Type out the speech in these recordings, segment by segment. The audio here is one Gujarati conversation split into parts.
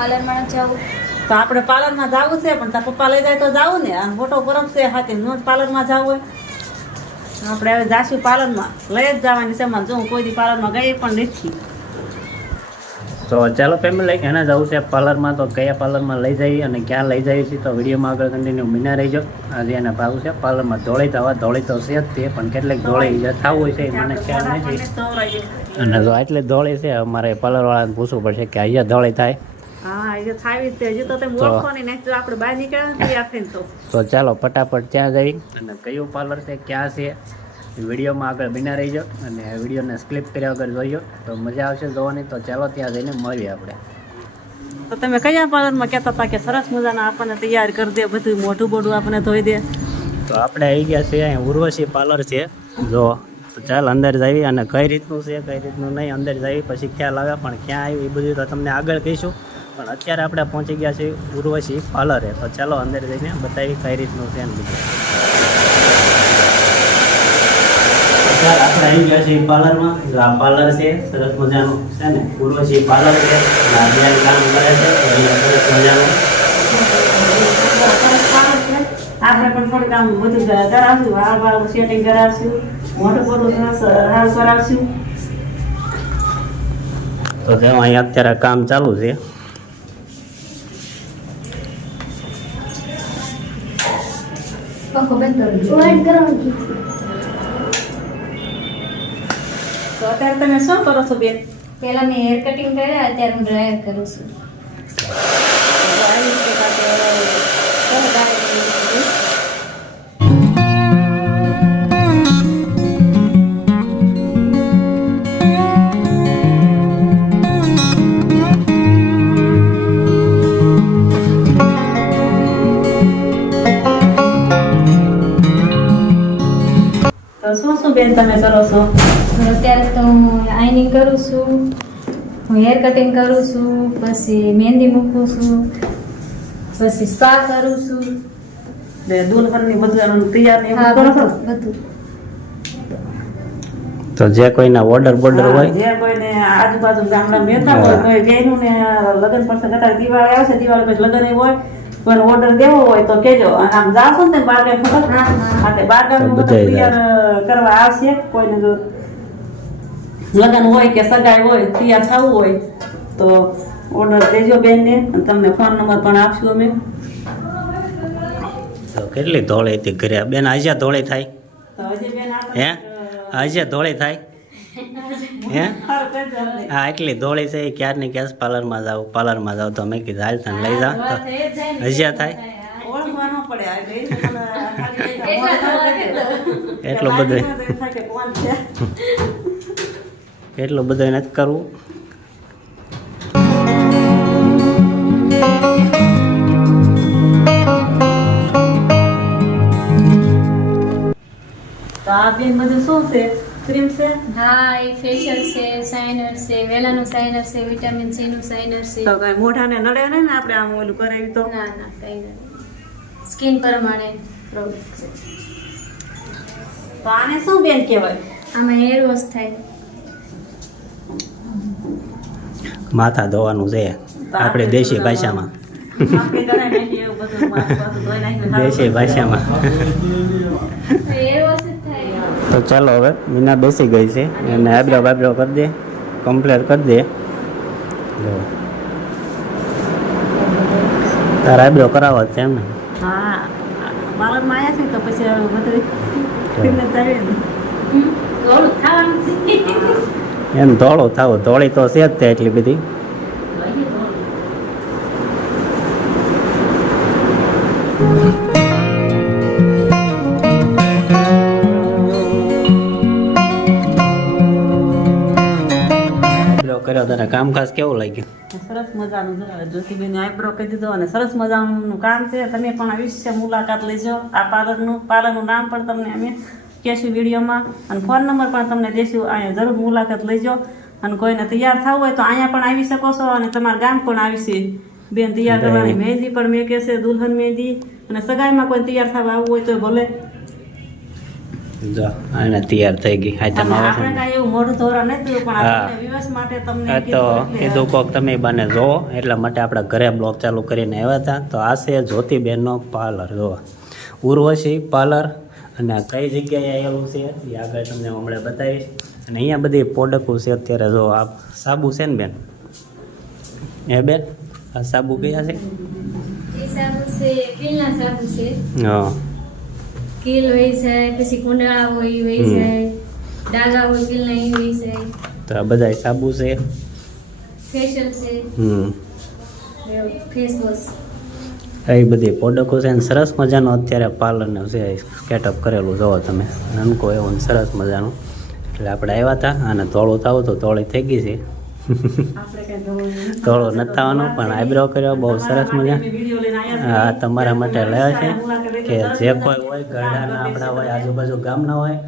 પાર્લરમાં જવું તો આપણે પાર્લરમાં જવું છે પણ તાર પપ્પા લઈ જાય તો જવું ને. આ મોટો પરબ છે હાથી નો જ પાર્લરમાં જવું હોય. આપણે હવે જાશું પાર્લરમાં. લઈ જ જવાની છે મને જો હું કોઈ દી પાર્લરમાં ગઈ પણ નથી. તો ચાલો ફેમિલી એને જવું છે પાર્લરમાં તો કયા પાર્લરમાં લઈ જઈએ અને ક્યાં લઈ જઈએ છીએ તો વિડીયોમાં આગળ કન્ટિન્યુ મીના રહીજો. આજે એના ભાવ છે પાર્લરમાં ધોળી થવા ધોળી તો છે જ તે પણ કેટલીક ધોળી જે થવું હોય છે એ મને ખ્યાલ નથી. અને જો એટલે ધોળી છે અમારે પાર્લરવાળાને પૂછવું પડશે કે અહીંયા ધોળી થાય? તે ચાલો ફટાફટ ત્યાં જઈ. અને કયું પાર્લર છે ક્યાં છે વિડીયોમાં આગળ બિના રહીજો. અને વિડીયોને સ્ક્લિપ કર્યા વગર જોઈજો તો મજા આવશે જોવાની. તો ચાલો ત્યાં જઈને મળીએ આપણે. તો તમે કયા પાર્લરમાં કહેતા હતા કે સરસ મજાના આપણને તૈયાર કરી દે બધું મોઢું બોઢું આપણને ધોઈ દે? તો આપણે આવી ગયા છીએ અહીંયા ઉર્વશી પાર્લર છે. જો તો ચાલ અંદર જાવી. અને કઈ રીતનું છે કઈ રીતનું નહીં અંદર જાવી. પછી ખ્યાલ આવે પણ ક્યાં આવ્યું એ બધું તો તમને આગળ કહીશું. પણ અત્યારે આપણે પહોંચી ગયા છીએ ઉર્વશી પાર્લરે. તો ચાલો અંદર જઈને બતાવી કઈ રીતનું છે ને બીજું અત્યારે આપણે આવી ગયા છીએ પાર્લરમાં. આ પાર્લર છે સરસ મજાનું. છે ને? ઉર્વશી પાર્લર છે. કામ કરે છે તો સરસ મજાનું. આપણે પણ થોડુંક આમ બધું કરાવશું. વાળ વાળ સેટિંગ કરાવશું. મોઢું બોઢું સરસ કરાવશું. તો તેમાં અહીંયા અત્યારે કામ ચાલુ છે. પંખો બંધ કરી તો અત્યારે તમે શું કરો છો બેન? પહેલા મેં હેર કટિંગ કર્યા અત્યારે હું ડ્રાયર કરું છું. બેન તમે કરો છો? અત્યારે તો હું આઈનિંગ કરું છું. હું હેર કટિંગ કરું છું પછી મહેંદી મૂકું છું પછી સ્પા કરું છું. ને દુલ્હનની બધું તૈયાર ને હા કરો બધું તો જે કોઈના ઓર્ડર બોર્ડર હોય? જે કોઈને આજુબાજુ ગામડા મેતા હોય. કોઈ બેયનું ને લગ્ન પડશે કદાચ દિવાળી આવશે દિવાળી પછી લગ્ન હોય કોઈને ઓર્ડર દેવો હોય તો કેજો અને આમ જાશો ને બાર ગામ ખબર હા, તે બાર ગામ તો બધાય તૈયાર કરવા આવશે કોઈને જો લગ્ન હોય કે સગાઈ હોય તૈયાર થવું હોય તો ઓર્ડર દેજો બેનને અને તમને ફોન નંબર પણ આપશું અમે તો કેટલી ધોળે હતી ઘરે બેન આજે ધોળે થાય તો બેન હે આજે ધોળે થાય હે? હા એટલી ધોળી છે એ ક્યારની કેસ પાર્લરમાં જાવ પાર્લરમાં જાવ તો મેં કીધું હાલ તને લઈ જાવ તો હજી થાય? એટલા બધું થાય કે એટલું બધું નથી કરવું. તો આ બેન બધું શું છે? ક્રીમ છે? હા એ ફેશિયલ છે શાઇનર છે વેલાનું સાઇનર છે વિટામિન સી નું સાઇનર છે. તો કઈ મોઢાને નડે ને ને આપણે આમ ઓલું કરાવી તો? ના ના કઈ નહીં સ્કિન પ્રમાણે પ્રોડક્ટ છે. તો આને શું બેન કહેવાય? આમાં હેર વોશ થાય. માથા ધોવાનું છે. આપણે દેશી ભાષામાં. દેશી ભાષામાં. તો ચાલો હવે મીના બેસી ગઈ છે એને આબરો બાબરો કરી દે કમ્પ્લેટ કરી દે. તારા આબરો કરાવો છે એમ ને? એમ ધોળું થાવ ધોળી તો છે જ તે એટલી બધી. કર્યો તને કામકાજ કેવું લાગ્યું? સરસ મજાનું જ્યોતિબેન આઈબ્રો કહી દીધો અને સરસ મજાનું કામ છે. તમે પણ અવશ્ય મુલાકાત લેજો. આ પાર્લરનું પાર્લરનું નામ પણ તમને અમે કહેશું વિડીયોમાં. અને ફોન નંબર પણ તમને દેશું. અહીંયા જરૂર મુલાકાત લેજો. અને કોઈને તૈયાર થવું હોય તો અહીંયા પણ આવી શકો છો અને તમારા ગામ પણ આવી છે બેન તૈયાર કરવાની મહેંદી પણ મેં કહેશે દુલ્હન મહેંદી. અને સગાઈમાં કોઈ તૈયાર થવા આવવું હોય તો ભલે. જો આને તૈયાર થઈ ગઈ. આ તમે હા. આપણે વિવસ માટે તમને આ તો કીધું કોક તમે બને જોવો એટલા માટે આપણે ઘરે બ્લોગ ચાલુ કરીને આવ્યા હતા. તો આ છે જ્યોતિબેનનો પાર્લર જો ઉર્વશી પાર્લર અને કઈ જગ્યાએ આવેલું છે એ આગળ તમને હમણાં બતાવીશ. અને અહીંયા બધી પ્રોડક્ટો છે અત્યારે જો આ સાબુ છે ને બેન? એ બેન આ સાબુ કયા છે? એ સાબુ છે કિલના સાબુ છે. હા. કિલ હોય છે પછી કુંડળા હોય હોય છે ડાગા હોય કિલ નહીં હોય છે. તો આ બધા સાબુ છે? ફેશિયલ છે. હમ. ફેસ વોશ એ બધી પ્રોડક્ટો છે ને સરસ મજાનો અત્યારે પાર્લરનું છે સ્કેટઅપ કરેલું જોવો તમે. નનકો એવું ને સરસ મજાનું. એટલે આપણે આવ્યા હતા અને તોળું થાવ તો તોળી થઈ ગઈ છે. થોડો નથી થવાનો પણ આઈબ્રો કર્યો બહુ સરસ મજા. હા તમારા માટે લાવ્યા છે. કે જે કોઈ હોય, ઘરડાના આપણા હોય, આજુબાજુ ગામના હોય,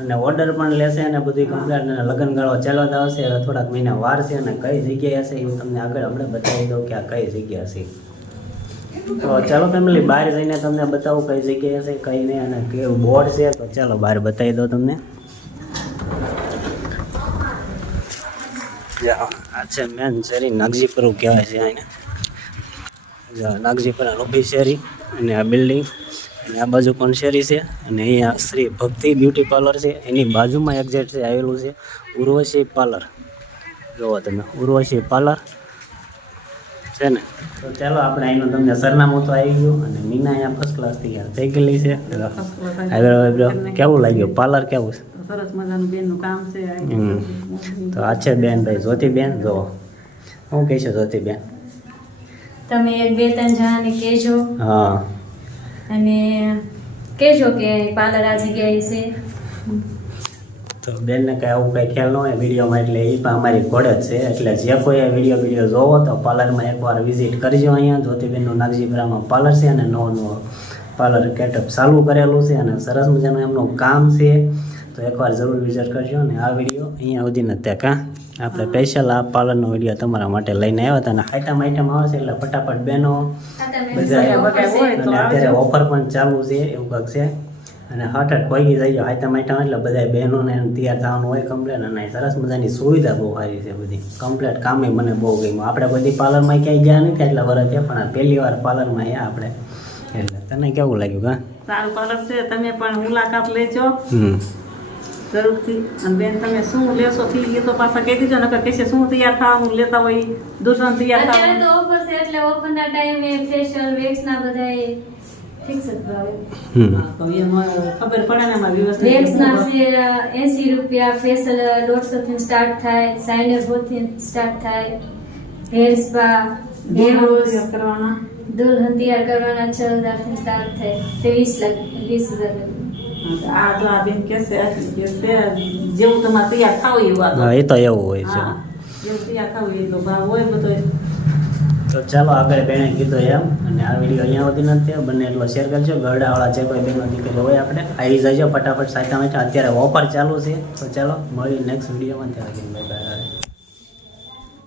અને ઓર્ડર પણ લેશે અને બધી કમ્પ્લેટ અને લગનગાળો ચાલવા આવશે હવે થોડાક મહિના વાર છે અને કઈ જગ્યાએ હશે હું તમને આગળ હમણાં બતાવી દઉં કે આ કઈ જગ્યા છે તો ચાલો ફેમિલી બહાર જઈને તમને બતાવું કઈ જગ્યાએ હશે, કઈ નહીં અને કેવું બોર્ડ છે, તો ચાલો બહાર બતાવી દઉં તમને. આ છે મેન શેરી, નાગજીપુરું કહેવાય છે આને. જો નાગજીપુરા ઊભી શેરી અને આ બિલ્ડિંગ અને આ બાજુ પણ શેરી છે અને અહીંયા શ્રી ભક્તિ બ્યુટી પાર્લર છે. એની બાજુમાં એક્ઝેક્ટ છે આવેલું છે ઉર્વશી પાર્લર. જુઓ તમે ઉર્વશી પાર્લર છે ને? તો ચાલો આપણે અહીંનું તમને સરનામું તો આવી ગયું અને મીના અહીંયા ફર્સ્ટ ક્લાસ તૈયાર થઈ ગયેલી છે. કેવું લાગ્યું? પાર્લર કેવું છે? સરસ મજાનું બેનનું કામ છે. તો આ છે બેન ભાઈ જ્યોતિબેન જો શું કહેશો જ્યોતિબેન તમે એક બે ત્રણ જણાને કહેજો. હા. અને કહેજો કે પાર્લર આ જગ્યાએ છે. તો બેનને કાંઈ આવું કાંઈ ખ્યાલ ન હોય વિડીયોમાં એટલે એ પણ અમારી ખોડ જ છે. એટલે જે કોઈ વીડિયો વીડિયો જોવો તો પાર્લરમાં એકવાર વિઝિટ કરજો અહીંયા. જ્યોતિબેનનું નાગજીપુરામાં પાર્લર છે અને નવો નવો પાર્લર કેટઅપ ચાલુ કરેલું છે અને સરસ મજાનું એમનું કામ છે. તો એકવાર જરૂર વિઝિટ કરજો અને આ વીડિયો અહીંયા સુધીને ત્યાં કાં આપણે સ્પેશિયલ આ પાર્લરનો વીડિયો તમારા માટે લઈને આવ્યા હતા અને આઈટમ આઈટમ આવે છે એટલે ફટાફટ બેનો. બધા અને અત્યારે ઓફર પણ ચાલુ છે એવું કંઈક છે. અને હટ હટ કોઈ જઈ જાય આઈટમ આઈટમ એટલે બધા બહેનોને તૈયાર થવાનું હોય કમ્પ્લેટ અને સરસ મજાની સુવિધા બહુ સારી છે બધી. કમ્પ્લેટ કામે મને બહુ ગમ્યું. આપણે બધી પાર્લરમાં ક્યાંય ગયા નથી એટલા વર્ષ છે પણ પહેલી વાર પાર્લરમાં આવ્યા આપણે. એટલે તને કેવું લાગ્યું કા? સારું પાર્લર છે તમે પણ મુલાકાત લેજો. જરૂરથી અને બેન તમે શું લેશો? ફી એ તો પાછા કહી દીધો નકર કહેશે શું તૈયાર થવાનું? લેતા હોય દૂસરા તૈયાર અત્યારે તો ઓફર છે એટલે ઓફરના ટાઈમે ફેશિયલ વેક્સ ના બધાય ફિક્સ જ ભાવે. તો એમાં ખબર પડે ને એમાં વ્યવસ્થિત વેક્સ ના છે એસી રૂપિયા ફેશિયલ દોઢસો થી સ્ટાર્ટ થાય સાઇનરથી સ્ટાર્ટ થાય હેર સ્પા હેર કરવાના? દુલ્હન તૈયાર કરવાના છ હજારથી સ્ટાર્ટ થાય તે વીસ લાખ વીસ હજાર. લગી. આ જો આ બેન કહેશે કે તે જેવું તમારે તૈયાર થાવ એવું હા એ તો એવું હોય છે. જેવું તૈયાર થાવ એ તો ભાવ હોય બધો. તો ચાલો આગળ બેને કીધું એમ અને આ વીડિયો અહીંયા સુધી નથી થયો. બંને એટલો શેર કરજો. ગરડાવાળા જે કોઈ બેનો દીકરી હોય આપણે આવી જજો ફટાફટ સાચા અત્યારે ઓફર ચાલુ છે. તો ચાલો મળીએ નેક્સ્ટ વિડીયોમાં. ત્યાં બાય